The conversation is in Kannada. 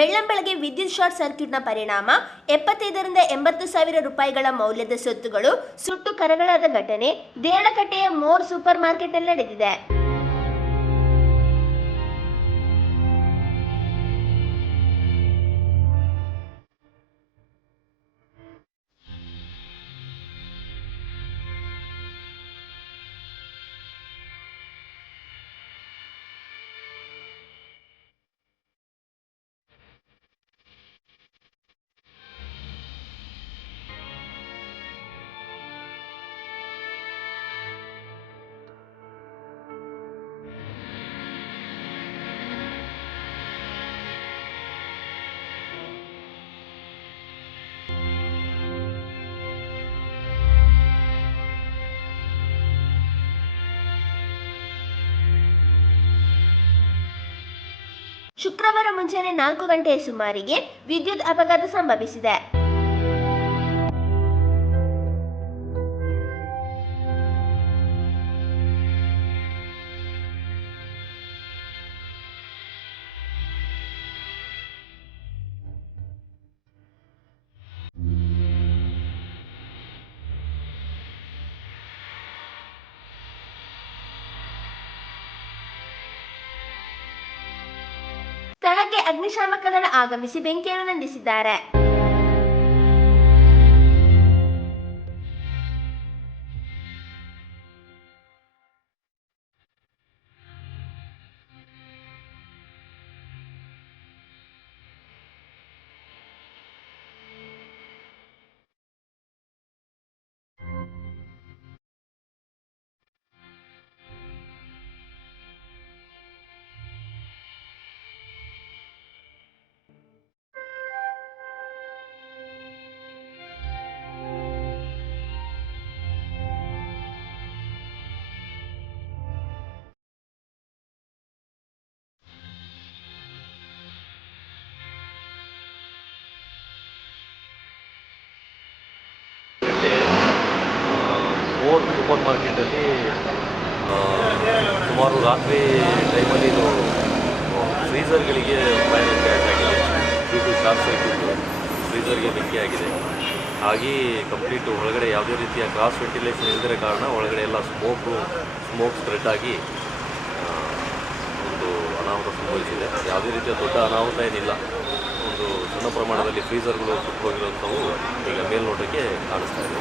ಬೆಳ್ಳಂಬೆಳಗ್ಗೆ ವಿದ್ಯುತ್ ಶಾರ್ಟ್ ಸರ್ಕ್ಯೂಟ್ನ ಪರಿಣಾಮ ಎಪ್ಪತ್ತೈದರಿಂದ ಎಂಬತ್ತು ಸಾವಿರ ರೂಪಾಯಿಗಳ ಮೌಲ್ಯದ ಸೊತ್ತುಗಳು ಸುಟ್ಟು ಕರಗಳಾದ ಘಟನೆ ದೇಹಕಟ್ಟೆಯ ಮೋರ್ ಸೂಪರ್ ಮಾರ್ಕೆಟ್ನಲ್ಲಿ ನಡೆದಿದೆ. ಶುಕ್ರವಾರ ಮುಂಜಾನೆ ನಾಲ್ಕು ಗಂಟೆಯ ಸುಮಾರಿಗೆ ವಿದ್ಯುತ್ ಅಪಘಾತ ಸಂಭವಿಸಿದೆ. ಸ್ಥಳಕ್ಕೆ ಅಗ್ನಿಶಾಮಕ ದಳ ಆಗಮಿಸಿ ಬೆಂಕಿಯನ್ನು ನಂದಿಸಿದ್ದಾರೆ. ಮೋರ್ ಸೂಪರ್ ಮಾರ್ಕೆಟಲ್ಲಿ ಸುಮಾರು ರಾತ್ರಿ ಟೈಮಲ್ಲಿ ಇದು ಫ್ರೀಸರ್ಗಳಿಗೆ ಫೈರ್ ಕ್ಯಾಚ್ ಆಗಿದೆ. ಡ್ಯೂ ಟು ಶಾರ್ಟ್ ಸರ್ಕ್ಯೂಟ್ ಫ್ರೀಸರ್ಗೆ ಬೆಂಕಿ ಆಗಿದೆ. ಹಾಗೆ ಕಂಪ್ಲೀಟ್ ಒಳಗಡೆ ಯಾವುದೇ ರೀತಿಯ ಕ್ರಾಸ್ ವೆಂಟಿಲೇಷನ್ ಇಲ್ಲದಿರೋ ಕಾರಣ ಒಳಗಡೆ ಎಲ್ಲ ಸ್ಮೋಕು ಸ್ಮೋಕ್ ಸ್ಪ್ರೆಡ್ ಆಗಿ ಒಂದು ಅನಾಹುತ ಸಂಭವಿಸಿದೆ. ಯಾವುದೇ ರೀತಿಯ ದೊಡ್ಡ ಅನಾಹುತ ಏನಿಲ್ಲ. ಒಂದು ಸಣ್ಣ ಪ್ರಮಾಣದಲ್ಲಿ ಫ್ರೀಸರ್ಗಳು ಸುಟ್ಟು ಹೋಗಿರುವಂಥವು ಈಗ ಮೇಲ್ನೋಟಕ್ಕೆ ಕಾಣಿಸ್ತಾ ಇದೆ.